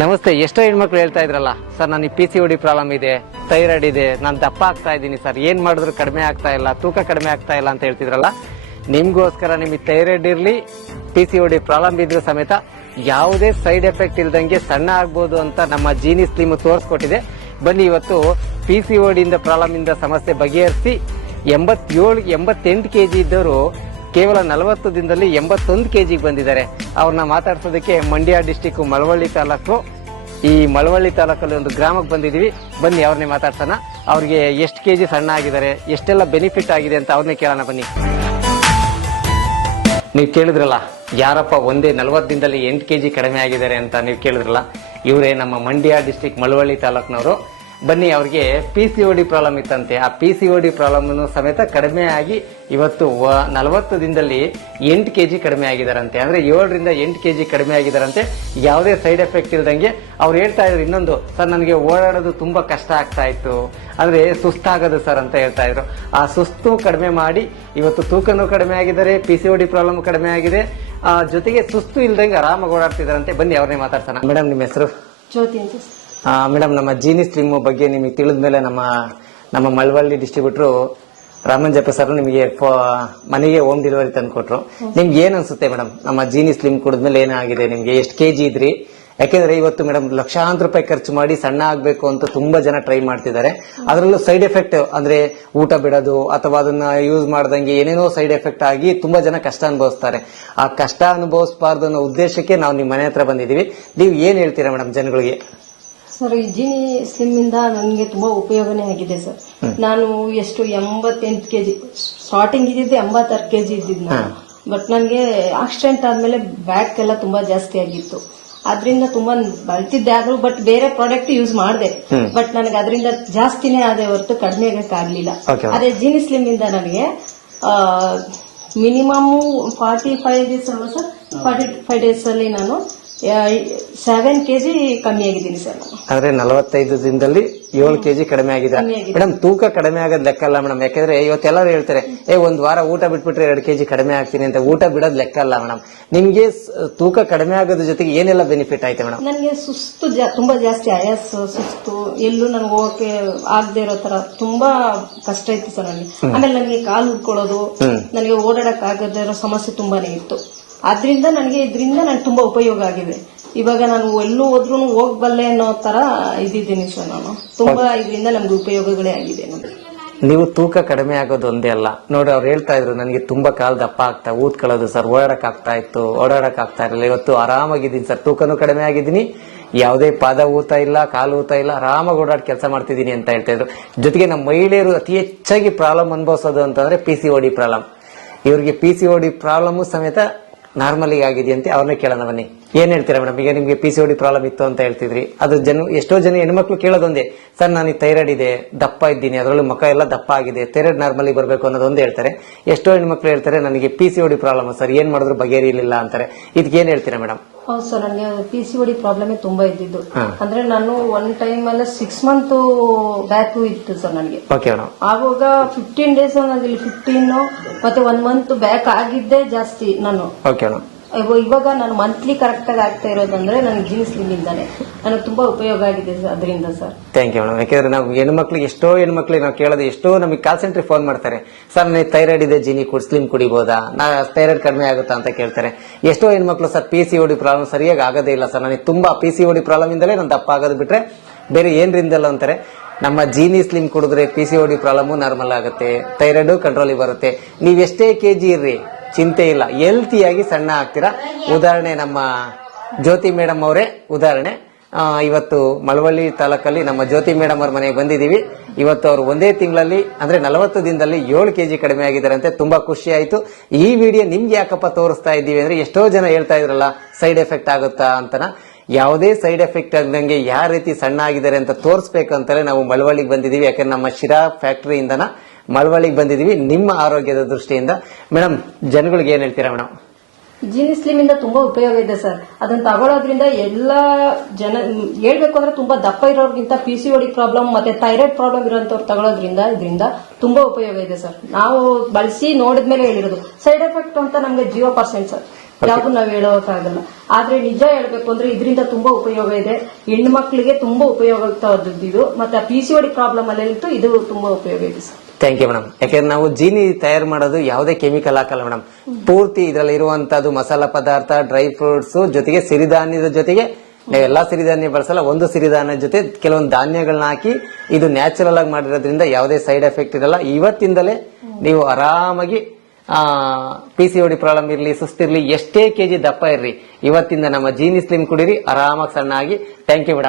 ನಮಸ್ತೆ, ಎಷ್ಟೋ ಹೆಣ್ಮಕ್ಳು ಹೇಳ್ತಾ ಇದ್ರಲ್ಲ, ಸರ್ ನನಗೆ ಪಿ ಸಿ ಡಿ ಪ್ರಾಬ್ಲಮ್ ಇದೆ ಥೈರಾಯ್ಡ್ ಇದೆ, ನಾನು ದಪ್ಪ ಆಗ್ತಾ ಇದ್ದೀನಿ, ಸರ್, ಏನು ಮಾಡಿದ್ರು ಕಡಿಮೆ ಆಗ್ತಾ ಇಲ್ಲ, ತೂಕ ಕಡಿಮೆ ಆಗ್ತಾ ಇಲ್ಲ ಅಂತ ಹೇಳ್ತಿದ್ರಲ್ಲ, ನಿಮಗೋಸ್ಕರ ನಿಮಗೆ ಥೈರಾಯ್ಡ್ ಇರಲಿ ಪಿ ಸಿ ಡಿ ಪ್ರಾಬ್ಲಮ್ ಇದ್ರೂ ಸಮೇತ ಯಾವುದೇ ಸೈಡ್ ಎಫೆಕ್ಟ್ ಇಲ್ದಂಗೆ ಸಣ್ಣ ಆಗ್ಬೋದು ಅಂತ ನಮ್ಮ ಜೀನಿ ಸ್ಲಿಮ್ ತೋರಿಸ್ಕೊಟ್ಟಿದೆ. ಬನ್ನಿ ಇವತ್ತು ಪಿ ಸಿ ಇಂದ ಪ್ರಾಬ್ಲಮ್ ಇಂದ ಸಮಸ್ಯೆ ಬಗೆಹರಿಸಿ, ಎಂಬತ್ತೇಳು, ಎಂಬತ್ತೆಂಟು ಕೆ ಜಿ ಇದ್ದವರು ಕೇವಲ ನಲವತ್ತು ದಿನದಲ್ಲಿ ಎಂಬತ್ತೊಂದು ಕೆ ಜಿಗೆ ಬಂದಿದ್ದಾರೆ. ಅವ್ರನ್ನ ಮಾತಾಡ್ಸೋದಕ್ಕೆ ಮಂಡ್ಯ ಡಿಸ್ಟಿಕ್ ಮಳವಳ್ಳಿ ತಾಲೂಕು. ಈ ಮಳವಳ್ಳಿ ತಾಲೂಕಲ್ಲಿ ಒಂದು ಗ್ರಾಮಕ್ಕೆ ಬಂದಿದ್ದೀವಿ. ಬನ್ನಿ, ಅವ್ರನ್ನೇ ಮಾತಾಡ್ಸೋಣ. ಅವ್ರಿಗೆ ಎಷ್ಟು ಕೆ ಜಿ ಸಣ್ಣ ಆಗಿದ್ದಾರೆ, ಎಷ್ಟೆಲ್ಲ ಬೆನಿಫಿಟ್ ಆಗಿದೆ ಅಂತ ಅವ್ರನ್ನೇ ಕೇಳೋಣ ಬನ್ನಿ. ನೀವು ಕೇಳಿದ್ರಲ್ಲ, ಯಾರಪ್ಪ ಒಂದೇ ನಲವತ್ತು ದಿನದಲ್ಲಿ ಎಂಟು ಕೆ ಜಿ ಕಡಿಮೆ ಆಗಿದ್ದಾರೆ ಅಂತ ನೀವು ಕೇಳಿದ್ರಲ್ಲ. ಇವರೇ ನಮ್ಮ ಮಂಡ್ಯ ಡಿಸ್ಟಿಕ್ ಮಳವಳ್ಳಿ ತಾಲೂಕಿನವರು. ಬನ್ನಿ, ಅವ್ರಿಗೆ P C O D problem ಇತ್ತಂತೆ. ಆ P C O D problem ಸಮೇತ ಕಡಿಮೆ ಆಗಿ ಇವತ್ತು ನಲವತ್ತು ದಿನದಲ್ಲಿ ಎಂಟು ಕೆ ಜಿ ಕಡಿಮೆ ಆಗಿದಾರಂತೆ. ಅಂದ್ರೆ ಏಳರಿಂದ ಎಂಟು ಕೆ ಜಿ ಕಡಿಮೆ ಆಗಿದಾರಂತೆ. ಯಾವುದೇ ಸೈಡ್ ಎಫೆಕ್ಟ್ ಇಲ್ದಂಗೆ ಅವ್ರು ಹೇಳ್ತಾ ಇದ್ರು ಇನ್ನೊಂದು, ಸರ್, ನನಗೆ ಓಡಾಡೋದು ತುಂಬಾ ಕಷ್ಟ ಆಗ್ತಾ ಇತ್ತು. ಅಂದ್ರೆ ಸುಸ್ತಾಗೋದು ಸರ್ ಅಂತ ಹೇಳ್ತಾ ಇದ್ರು. ಆ ಸುಸ್ತು ಕಡಿಮೆ ಮಾಡಿ ಇವತ್ತು ತೂಕನೂ ಕಡಿಮೆ ಆಗಿದ್ದಾರೆ ಪಿ ಸಿ ಡಿ ಪ್ರಾಬ್ಲಮ್ ಕಡಿಮೆ ಆಗಿದೆ. ಜೊತೆಗೆ ಸುಸ್ತು ಇಲ್ದಂಗೆ ಆರಾಮಾಗಿ ಓಡಾಡ್ತಿದಾರಂತೆ. ಬನ್ನಿ, ಅವ್ರನ್ನೇ ಮಾತಾಡ್ಸೋಣ. ಮೇಡಮ್, ನಿಮ್ಮ ಹೆಸರು? ಜ್ಯೋತಿ ಅಂತ. ಮೇಡಮ್, ನಮ್ಮ ಜೀನಿ ಸ್ಲಿಮ್ ಬಗ್ಗೆ ನಿಮಗೆ ತಿಳಿದ ಮೇಲೆ ನಮ್ಮ ನಮ್ಮ ಮಳವಳ್ಳಿ ಡಿಸ್ಟ್ರಿಬ್ಯೂಟ್ರು ರಾಮಂಜಪ್ಪ ಸರ್ ನಿಮಗೆ ಮನೆಗೆ ಹೋಮ್ ಡೆಲಿವರಿ ತಂದು ಕೊಟ್ರು. ನಿಮ್ಗೆ ಏನ್ ಅನ್ಸುತ್ತೆ ಮೇಡಮ್? ನಮ್ಮ ಜೀನಿ ಸ್ಲಿಮ್ ಕುಡಿದ್ಮೇಲೆ ಏನಾಗಿದೆ? ನಿಮ್ಗೆ ಎಷ್ಟು ಕೆಜಿ ಇದ್ರಿ? ಯಾಕೆಂದ್ರೆ ಇವತ್ತು ಮೇಡಮ್ ಲಕ್ಷಾಂತರ ರೂಪಾಯಿ ಖರ್ಚು ಮಾಡಿ ಸಣ್ಣ ಆಗ್ಬೇಕು ಅಂತ ತುಂಬಾ ಜನ ಟ್ರೈ ಮಾಡ್ತಿದ್ದಾರೆ. ಅದರಲ್ಲೂ ಸೈಡ್ ಎಫೆಕ್ಟ್ ಅಂದ್ರೆ ಊಟ ಬಿಡೋದು ಅಥವಾ ಅದನ್ನ ಯೂಸ್ ಮಾಡ್ದಂಗೆ ಏನೇನೋ ಸೈಡ್ ಎಫೆಕ್ಟ್ ಆಗಿ ತುಂಬಾ ಜನ ಕಷ್ಟ ಅನುಭವಿಸ್ತಾರೆ. ಆ ಕಷ್ಟ ಅನುಭವಿಸಬಾರ್ದು ಅನ್ನೋ ಉದ್ದೇಶಕ್ಕೆ ನಾವು ನಿಮ್ಮ ಮನೆ ಹತ್ರ ಬಂದಿದ್ದೀವಿ. ನೀವು ಏನ್ ಹೇಳ್ತೀರಾ ಮೇಡಮ್ ಜನಗಳಿಗೆ? ಸರ್ ಈ ಜೀನಿ ಸ್ಲಿಮ್ ಇಂದ ನನಗೆ ತುಂಬಾ ಉಪಯೋಗನೇ ಆಗಿದೆ ಸರ್. ನಾನು ಎಷ್ಟು ಎಂಬತ್ತೆಂಟು ಕೆಜಿ ಸ್ಟಾರ್ಟಿಂಗ್ ಇದ್ದಿದ್ದು ಎಂಬತ್ತಾರು ಕೆಜಿ ಇದ್ದಿದ್ದು ನಾನು. ಬಟ್ ನನಗೆ ಆಕ್ಸಿಡೆಂಟ್ ಆದ್ಮೇಲೆ ಬ್ಯಾಕ್ ಎಲ್ಲ ತುಂಬಾ ಜಾಸ್ತಿ ಆಗಿತ್ತು. ಅದರಿಂದ ತುಂಬಾ ಬಲ್ತಿದ್ದೆ ಆದ್ರೂ ಬಟ್ ಬೇರೆ ಪ್ರಾಡಕ್ಟ್ ಯೂಸ್ ಮಾಡಿದೆ. ಬಟ್ ನನಗೆ ಅದರಿಂದ ಜಾಸ್ತಿನೇ ಆದ ಹೊರತು ಕಡಿಮೆ ಆಗಕ್ಕಾಗ್ಲಿಲ್ಲ. ಅದೇ ಜೀನಿ ಸ್ಲಿಮ್ ಇಂದ ನನಗೆ ಮಿನಿಮಮ್ ಫಾರ್ಟಿ ಫೈವ್ ಡೇಸ್ ಅಲ್ವಾ ಸರ್? ಫಾರ್ಟಿ ಫೈವ್ ಡೇಸ್ ಅಲ್ಲಿ ನಾನು ಸೆವೆನ್ ಕೆಜಿ ಕಮ್ಮಿ ಆಗಿದ್ದೀನಿ ಸರ್. ಅಂದ್ರೆ ನಲವತ್ತೈದು ದಿನದಲ್ಲಿ ಏಳು ಕೆಜಿ ಕಡಿಮೆ ಆಗಿದೆ. ಮೇಡಮ್ ತೂಕ ಕಡಿಮೆ ಆಗೋದ್ ಲೆಕ್ಕ ಅಲ್ಲ ಮೇಡಮ್. ಯಾಕಂದ್ರೆ ಇವತ್ತೆಲ್ಲರೂ ಹೇಳ್ತಾರೆ ಏ ಒಂದ್ ವಾರ ಊಟ ಬಿಟ್ಬಿಟ್ರೆ ಎರಡು ಕೆಜಿ ಕಡಿಮೆ ಆಗ್ತೀನಿ ಅಂತ. ಊಟ ಬಿಡೋದ್ ಲೆಕ್ಕ ಅಲ್ಲ ಮೇಡಮ್. ನಿಮ್ಗೆ ತೂಕ ಕಡಿಮೆ ಆಗೋದ್ರ ಜೊತೆಗೆ ಏನೆಲ್ಲ ಬೆನಿಫಿಟ್ ಆಯ್ತು ಮೇಡಮ್? ನನಗೆ ಸುಸ್ತು ತುಂಬಾ ಜಾಸ್ತಿ ಆಯಾಸ್ ಸುಸ್ತು ಎಲ್ಲೂ ನನಗೆ ಹೋಗಕ್ಕೆ ಆಗದೆ ಇರೋ ತರ ತುಂಬಾ ಕಷ್ಟ ಇತ್ತು ಸರ್ ನನಗೆ. ಆಮೇಲೆ ನನಗೆ ಕಾಲು ಉಟ್ಕೊಳ್ಳೋದು ನನಗೆ ಓಡಾಡಕ್ ಆಗದೇ ಇರೋ ಸಮಸ್ಯೆ ತುಂಬಾನೇ ಇತ್ತು. ಆದ್ರಿಂದ ನನಗೆ ಇದರಿಂದ ನನಗೆ ತುಂಬಾ ಉಪಯೋಗ ಆಗಿದೆ. ಇವಾಗ ನಾನು ಎಲ್ಲೂ ಹೋದ್ರೂ ಹೋಗ್ಬಲ್ಲೆ ಅನ್ನೋ ತರ ಇದ್ದೀನಿ ಸರ್ ನಾನು. ತುಂಬಾ ಇದರಿಂದ ನಮ್ಗೆ ಉಪಯೋಗಗಳೇ ಆಗಿದೆ ನೀವು ತೂಕ ಕಡಿಮೆ ಆಗೋದು ಒಂದೇ ಅಲ್ಲ. ನೋಡಿ, ಅವ್ರು ಹೇಳ್ತಾ ಇದ್ರು, ನನಗೆ ತುಂಬಾ ಕಾಲ ದಪ್ಪ ಆಗ್ತಾ ಊದ್ಕೊಳ್ಳೋದು ಸರ್, ಓಡಾಡಕ್ ಆಗ್ತಾ ಇತ್ತು, ಓಡಾಡಕ್ ಆಗ್ತಾ ಇರಲಿಲ್ಲ. ಇವತ್ತು ಆರಾಮಾಗಿದ್ದೀನಿ ಸರ್. ತೂಕನೂ ಕಡಿಮೆ ಆಗಿದ್ದೀನಿ. ಯಾವುದೇ ಪಾದ ಊತ ಇಲ್ಲ, ಕಾಲು ಊತ ಇಲ್ಲ, ಆರಾಮಾಗಿ ಓಡಾಡಿ ಕೆಲಸ ಮಾಡ್ತಿದ್ದೀನಿ ಅಂತ ಹೇಳ್ತಾ ಇದ್ರು. ಜೊತೆಗೆ ನಮ್ಮ ಮಹಿಳೆಯರು ಅತಿ ಹೆಚ್ಚಾಗಿ ಪ್ರಾಬ್ಲಮ್ ಅನುಭವಿಸೋದು ಅಂತಂದ್ರೆ P C O D problem. ಇವ್ರಿಗೆ P C O D problem ಸಮೇತ ನಾರ್ಮಲ್ ಆಗಿದೆಯಂತೆ ಅವ್ರನ್ನೇ ಕೇಳೋಣ ಬನ್ನಿ. ಏನ್ ಹೇಳ್ತೀರಾ ಮೇಡಮ್? ಈಗ ನಿಮ್ಗೆ ಪಿ ಸಿ ಓಡಿ ಪ್ರಾಬ್ಲಮ್ ಇತ್ತು ಅಂತ ಹೇಳ್ತಿದ್ರಿ. ಅದು ಜನ ಎಷ್ಟೋ ಜನ ಹೆಣ್ಮಕ್ಳು ಕೇಳೋದೊಂದೇ, ಸರ್, ನಾನು ಥೈರಾಯ್ಡ್ ಇದೆ, ದಪ್ಪ ಇದ್ದೀನಿ, ಅದರಲ್ಲೂ ಮುಖ ಎಲ್ಲ ದಪ್ಪ ಆಗಿದೆ ಥೈರಾಯ್ಡ್ ನಾರ್ಮಲಿ ಬರಬೇಕು ಅನ್ನೋದೊಂದೇ ಹೇಳ್ತಾರೆ. ಎಷ್ಟೋ ಹೆಣ್ಮಕ್ಳು ಹೇಳ್ತಾರೆ, ನನಗೆ P C O D problem sir, ಏನ್ ಮಾಡಿದ್ರು ಬಗೆಹರಿಲಿಲ್ಲ ಅಂತಾರೆ. ಇದಕ್ಕೆ ಏನ್ ಹೇಳ್ತೀರಾ ಮೇಡಮ್? ಹೌದು ಸರ್ ನನಗೆ ಪಿ ಸಿ ಒಡಿ ಪ್ರಾಬ್ಲಮ್ ತುಂಬಾ ಇದ್ದಿದ್ದು. ಅಂದ್ರೆ ನಾನು ಒನ್ ಟೈಮ್ ಅಲ್ಲ ಸಿಕ್ಸ್ ಮಂತ್ ಬ್ಯಾಕ್ ಇತ್ತು ಸರ್ ನನಗೆ. ಓಕೆ ಮೇಡಮ್ ಆವಾಗ ಫಿಫ್ಟೀನ್ ಡೇಸ್ ನನಗೆ ಫಿಫ್ಟೀನ್ ಮತ್ತೆ ಒನ್ ಮಂತ್ ಬ್ಯಾಕ್ ಆಗಿದ್ದೇ ಜಾಸ್ತಿ ನಾನು. ಓಕೆ ಮೇಡಮ್ ಇವ- ಇವಾಗ ನಾನು ಮಂತ್ಲಿ ಕರೆಕ್ಟ್ ಆಗಿ ಆಗ್ತಾ ಇರೋದಂದ್ರೆ ನನ್ಗೆ ಜೀನ್ಸ್ ಇಂದಾನೆ ನನಗೆ ತುಂಬಾ ಉಪಯೋಗ ಆಗಿದೆ ಅದರಿಂದ ಸರ್. ಥ್ಯಾಂಕ್ ಯು ಮೇಡಮ್ ಯಾಕೆಂದ್ರೆ ನಾವು ಹೆಣ್ಮಕ್ಳಿಗೆ ಎಷ್ಟೋ ಹೆಣ್ಮಕ್ಳಿಗೆ ನಾವು ಕೇಳೋದು ಎಷ್ಟೋ ನಮಗೆ ಕಾಲ್ ಸೆಂಟ್ರಿಗೆ ಫೋನ್ ಮಾಡ್ತಾರೆ. ಸರ್ ನನಗೆ ಥೈರಾಯ್ಡ್ ಇದೆ, ಜೀನಿ ಕುಡ್ ಸ್ಲಿಮ್ ಕುಡಿಬೋದಾ? ನಾ ಥೈರಾಯ್ಡ್ ಕಡಿಮೆ ಆಗುತ್ತಾ? ಅಂತ ಕೇಳ್ತಾರೆ. ಎಷ್ಟೋ ಹೆಣ್ಮಕ್ಳು sir P C D problem ಸರಿಯಾಗಿ ಆಗೋದೇ ಇಲ್ಲ ಸರ್. ನನಗೆ ತುಂಬಾ ಪಿ ಸಿ ಡಿ ಪ್ರಾಬ್ಲಮ್ ಇಂದಲೇ ನಾನು ದಪ್ಪ ಆಗೋದು ಬಿಟ್ರೆ ಬೇರೆ ಏನ್ರಿಂದಲ್ಲ ಅಂತಾರೆ. ನಮ್ಮ ಜೀನಿ ಸ್ಲಿಮ್ ಕುಡಿದ್ರೆ P C D problem normal ಆಗುತ್ತೆ. ಥೈರಾಯ್ಡು ಕಂಟ್ರೋಲಿಗೆ ಬರುತ್ತೆ. ನೀವು ಎಷ್ಟೇ ಕೆ ಜಿ ಇರ್ರಿ ಚಿಂತೆ ಇಲ್ಲ. ಹೆಲ್ತಿಯಾಗಿ ಸಣ್ಣ ಆಗ್ತೀರಾ? ಉದಾಹರಣೆ ನಮ್ಮ ಜ್ಯೋತಿ ಮೇಡಮ್ ಅವರೇ, ಉದಾಹರಣೆ. ಇವತ್ತು ಮಳವಳ್ಳಿ ತಾಲೂಕಲ್ಲಿ ನಮ್ಮ ಜ್ಯೋತಿ ಮೇಡಮ್ ಅವ್ರ ಮನೆಗೆ ಬಂದಿದ್ದೀವಿ. ಇವತ್ತು ಅವರು ಒಂದೇ ತಿಂಗಳಲ್ಲಿ, ಅಂದ್ರೆ ನಲವತ್ತು ದಿನದಲ್ಲಿ ಏಳು ಕೆಜಿ ಕಡಿಮೆ ಆಗಿದ್ದಾರಂತೆ. ತುಂಬಾ ಖುಷಿ ಆಯ್ತು. ಈ ವಿಡಿಯೋ ನಿಮ್ಗೆ ಯಾಕಪ್ಪ ತೋರಿಸ್ತಾ ಇದ್ದೀವಿ ಅಂದ್ರೆ ಎಷ್ಟೋ ಜನ ಹೇಳ್ತಾ ಇದ್ರಲ್ಲ ಸೈಡ್ ಎಫೆಕ್ಟ್ ಆಗುತ್ತಾ ಅಂತನ. ಯಾವುದೇ ಸೈಡ್ ಎಫೆಕ್ಟ್ ಆಗದಂಗೆ ಯಾವ ರೀತಿ ಸಣ್ಣ ಆಗಿದ್ದಾರೆ ಅಂತ ತೋರಿಸ್ಬೇಕಂತಲೇ ನಾವು ಮಳವಳ್ಳಿಗೆ ಬಂದಿದ್ದೀವಿ. ಯಾಕಂದ್ರೆ ನಮ್ಮ ಶಿರಾ ಫ್ಯಾಕ್ಟರಿಯಿಂದನ ಮಳವಳ್ಳಿಗೆ ಬಂದಿದ್ದೀವಿ. ನಿಮ್ಮ ಆರೋಗ್ಯದ ದೃಷ್ಟಿಯಿಂದ. ಮೇಡಮ್ ಜನಗಳಿಗೆ ಏನ್ ಹೇಳ್ತೀರಾ ಮೇಡಮ್ ಜೀನಿ ಸ್ಲಿಮ್ ಇಂದ ತುಂಬಾ ಉಪಯೋಗ ಇದೆ ಸರ್. ಅದನ್ನ ತಗೊಳ್ಳೋದ್ರಿಂದ ಎಲ್ಲಾ ಜನ ಹೇಳ್ಬೇಕು ಅಂದ್ರೆ ತುಂಬಾ ದಪ್ಪ ಇರೋರ್ಗಿಂತ P C O D problem ಮತ್ತೆ ಥೈರಾಯ್ಡ್ ಪ್ರಾಬ್ಲಮ್ ಇರೋಂಥವ್ರು ತಗೊಳ್ಳೋದ್ರಿಂದ ಇದರಿಂದ ತುಂಬಾ ಉಪಯೋಗ ಇದೆ ಸರ್. ನಾವು ಬಳಸಿ ನೋಡಿದ್ಮೇಲೆ ಹೇಳಿರೋದು. ಸೈಡ್ ಎಫೆಕ್ಟ್ ಅಂತ ನಮ್ಗೆ ಜೀರೋ ಪರ್ಸೆಂಟ್ ಸರ್. ಯಾವ್ದು ನಾವ್ ಹೇಳೋಕ್ಕಾಗಲ್ಲ. ಆದ್ರೆ ನಿಜ ಹೇಳ್ಬೇಕು ಅಂದ್ರೆ ಇದರಿಂದ ತುಂಬಾ ಉಪಯೋಗ ಇದೆ. ಹೆಣ್ಣು ಮಕ್ಕಳಿಗೆ ತುಂಬಾ ಉಪಯೋಗ ಇದು. ಮತ್ತೆ ಪಿ ಸಿ ಡಿ ಪ್ರಾಬ್ಲಮ್ ಅಲ್ಲಂತೂ ಇದು ತುಂಬಾ ಉಪಯೋಗ ಇದೆ ಸರ್. ಥ್ಯಾಂಕ್ ಯು ಮೇಡಮ್ ಯಾಕಂದ್ರೆ ನಾವು ಜೀನಿ ತಯಾರು ಮಾಡೋದು ಯಾವುದೇ ಕೆಮಿಕಲ್ ಹಾಕಲ್ಲ ಮೇಡಮ್ ಪೂರ್ತಿ ಇದರಲ್ಲಿ ಇರುವಂತದ್ದು ಮಸಾಲ ಪದಾರ್ಥ ಡ್ರೈ ಫ್ರೂಟ್ಸ್ ಜೊತೆಗೆ ಸಿರಿಧಾನ್ಯದ ಜೊತೆಗೆ ಎಲ್ಲಾ ಸಿರಿಧಾನ್ಯ ಬಳಸಲ್ಲ, ಒಂದು ಸಿರಿಧಾನ್ಯ ಜೊತೆ ಕೆಲವೊಂದು ಧಾನ್ಯಗಳನ್ನ ಹಾಕಿ ಇದು ನ್ಯಾಚುರಲ್ ಆಗಿ ಮಾಡಿರೋದ್ರಿಂದ ಯಾವುದೇ ಸೈಡ್ ಎಫೆಕ್ಟ್ ಇರಲ್ಲ. ಇವತ್ತಿಂದಲೇ ನೀವು ಆರಾಮಾಗಿ ಪಿ ಸಿ ಓಡಿ ಪ್ರಾಬ್ಲಮ್ ಇರಲಿ ಸುಸ್ತಿರ್ಲಿ ಎಷ್ಟೇ ಕೆಜಿ ದಪ್ಪ ಇರ್ರಿ, ಇವತ್ತಿಂದ ನಮ್ಮ ಜೀನಿ ಸ್ಲಿಮ್ ಕುಡೀರಿ, ಆರಾಮಾಗಿ ಸಣ್ಣ ಆಗಿ ಥ್ಯಾಂಕ್ ಯು ಮೇಡಮ್